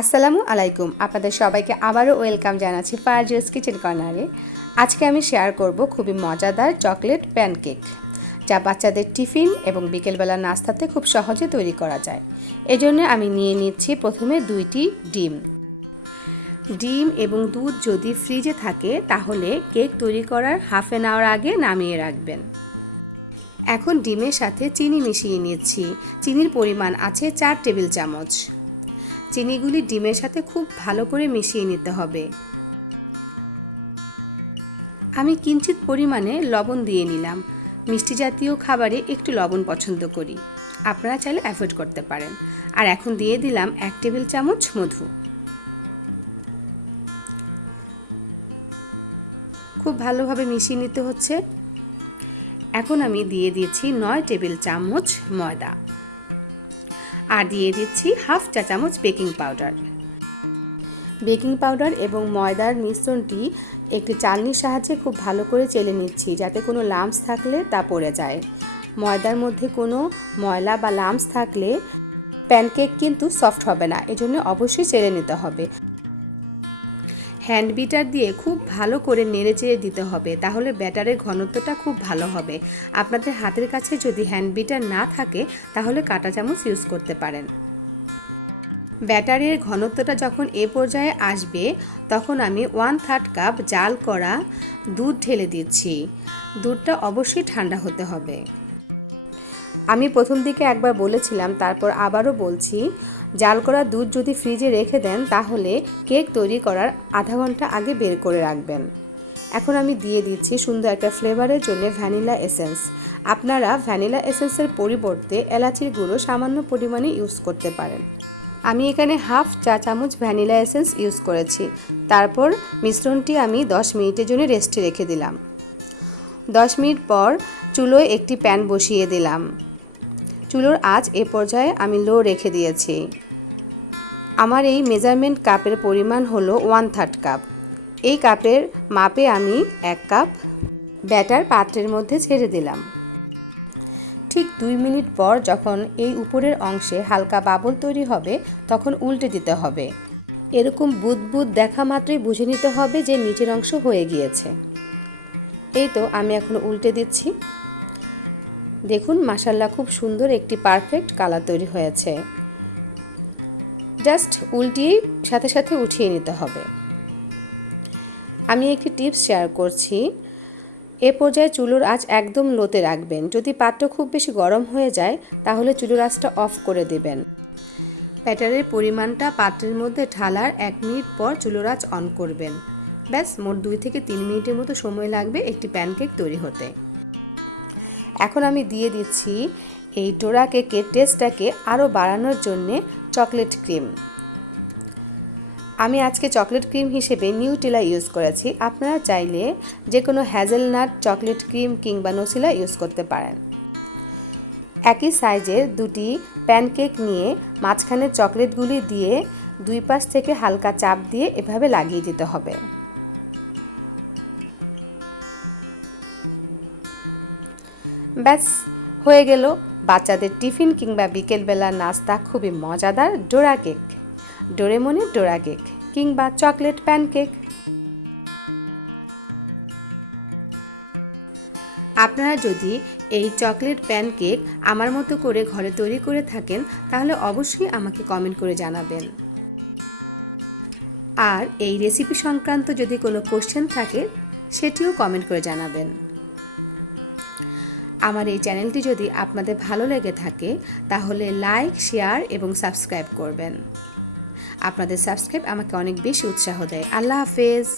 আসসালামু আলাইকুম, আপনাদের সবাইকে আবারও ওয়েলকাম জানাচ্ছি ফারজু'স কিচেন কর্নারে। আজকে আমি শেয়ার করব খুবই মজাদার চকলেট প্যানকেক, যা বাচ্চাদের টিফিন এবং বিকেলবেলা নাস্তাতে খুব সহজে তৈরি করা যায়। এজন্য আমি নিয়ে নিচ্ছি প্রথমে 2টি ডিম এবং দুধ যদি ফ্রিজে থাকে তাহলে কেক তৈরি করার হাফ অ্যান আওয়ার আগে নামিয়ে রাখবেন। এখন ডিমের সাথে চিনি মিশিয়ে নিচ্ছি। চিনির পরিমাণ আছে 4 টেবিল চামচ। চিনিগুলি ডিমের সাথে খুব ভালো করে মিশিয়ে নিতে হবে। আমি কিঞ্চিত পরিমাণে লবণ দিয়ে নিলাম। মিষ্টি জাতীয় খাবারে একটু লবণ পছন্দ করি, আপনারা চাইলে অ্যাভয়েড করতে পারেন। আর এখন দিয়ে দিলাম 1 টেবিল চামচ মধু। খুব ভালোভাবে মিশিয়ে নিতে হচ্ছে। এখন আমি দিয়ে দিচ্ছি 9 টেবিল চামচ ময়দা আর দিয়ে দিচ্ছি হাফ চা চামচ বেকিং পাউডার। বেকিং পাউডার এবং ময়দার মিশ্রণটি একটি চালনির সাহায্যে খুব ভালো করে চেলে নিচ্ছি, যাতে কোনো লাম্পস থাকলে তা পড়ে যায়। ময়দার মধ্যে কোনো ময়লা বা লাম্পস থাকলে প্যানকেক কিন্তু সফট হবে না, এজন্য অবশ্যই চেলে নিতে হবে। হ্যান্ড বিটার দিয়ে খুব ভালো করে নেড়ে চেড়ে দিতে হবে, তাহলে ব্যাটারের ঘনত্বটা খুব ভালো হবে। আপনাদের হাতের কাছে যদি হ্যান্ড বিটার না থাকে তাহলে কাঁটা চামচ ইউজ করতে পারেন। ব্যাটারের ঘনত্বটা যখন এ পর্যায়ে আসবে তখন আমি 1/3 কাপ জাল করা দুধ ঢেলে দিচ্ছি। দুধটা অবশ্যই ঠান্ডা হতে হবে। আমি প্রথম দিকে একবার বলেছিলাম, তারপর আবারও বলছি, জাল করা দুধ যদি ফ্রিজে রেখে দেন তাহলে কেক তৈরি করার আধা ঘন্টা আগে বের করে রাখবেন। এখন আমি দিয়ে দিচ্ছি সুন্দর একটা ফ্লেভারের জন্য ভ্যানিলা এসেন্স। আপনারা ভ্যানিলা এসেন্সের পরিবর্তে এলাচির গুঁড়ো সামান্য পরিমাণে ইউজ করতে পারেন। আমি এখানে হাফ চা চামচ ভ্যানিলা এসেন্স ইউজ করেছি। তারপর মিশ্রণটি আমি 10 মিনিটের জন্য রেস্টে রেখে দিলাম। 10 মিনিট পর চুলোয় একটি প্যান বসিয়ে দিলাম। চুলোর আঁচ এ পর্যায়ে আমি লো রেখে দিয়েছি। আমার এই মেজারমেন্ট কাপের পরিমাণ হলো 1/3 কাপ। এই কাপের মাপে আমি 1 কাপ ব্যাটার পাত্রের মধ্যে ছেড়ে দিলাম। ঠিক 2 মিনিট পর যখন এই উপরের অংশে হালকা বাবল তৈরি হবে তখন উল্টে দিতে হবে। এরকম বুদবুদ দেখা মাত্রই বুঝে নিতে হবে যে নিচের অংশ হয়ে গিয়েছে। এই তো আমি এখন উল্টে দিচ্ছি। দেখুন, মাশাআল্লাহ, খুব সুন্দর একটি পারফেক্ট কালার তৈরি হয়েছে। জাস্ট উল্টিয়ে সাথে সাথে উঠিয়ে নিতে হবে। আমি একটি টিপস শেয়ার করছি। এ পর্যায়ে চুলোর আঁচ একদম লোতে রাখবেন। যদি পাত্র খুব বেশি গরম হয়ে যায় তাহলে চুলোর আঁচটা অফ করে দেবেন। ব্যাটারের পরিমাণটা পাত্রের মধ্যে ঢালার 1 মিনিট পর চুলোর আঁচ অন করবেন। ব্যাস, মোট 2 থেকে 3 মিনিটের মতো সময় লাগবে একটি প্যানকেক তৈরি হতে। এখন আমি দিয়ে দিচ্ছি এই ডোরা কেকের টেস্টটাকে আরও বাড়ানোর জন্যে চকলেট ক্রিম। আমি আজকে চকলেট ক্রিম হিসেবে নিউটেলা ইউজ করেছি। আপনারা চাইলে যে কোনো হ্যাজেলনাট চকলেট ক্রিম কিংবা নসিলা ইউজ করতে পারেন। একই সাইজের 2টি প্যানকেক নিয়ে মাঝখানে চকলেটগুলি দিয়ে 2 পাশ থেকে হালকা চাপ দিয়ে এভাবে লাগিয়ে দিতে হবে। ব্যাস, হয়ে গেল বাচ্চাদের টিফিন কিংবা বিকেলবেলার নাস্তা খুবই মজাদার ডোরা কেক, ডোরেমনের ডোরা কেক কিংবা চকলেট প্যানকেক। আপনারা যদি এই চকলেট প্যানকেক আমার মতো করে ঘরে তৈরি করে থাকেন তাহলে অবশ্যই আমাকে কমেন্ট করে জানাবেন। আর এই রেসিপি সংক্রান্ত যদি কোনো কোশ্চেন থাকে সেটিও কমেন্ট করে জানাবেন। আমার এই চ্যানেলটি যদি আপনাদের ভালো লেগে থাকে তাহলে লাইক, শেয়ার এবং সাবস্ক্রাইব করবেন। আপনাদের সাবস্ক্রাইব আমাকে অনেক বেশি উৎসাহ দেয়। আল্লাহ হাফেজ।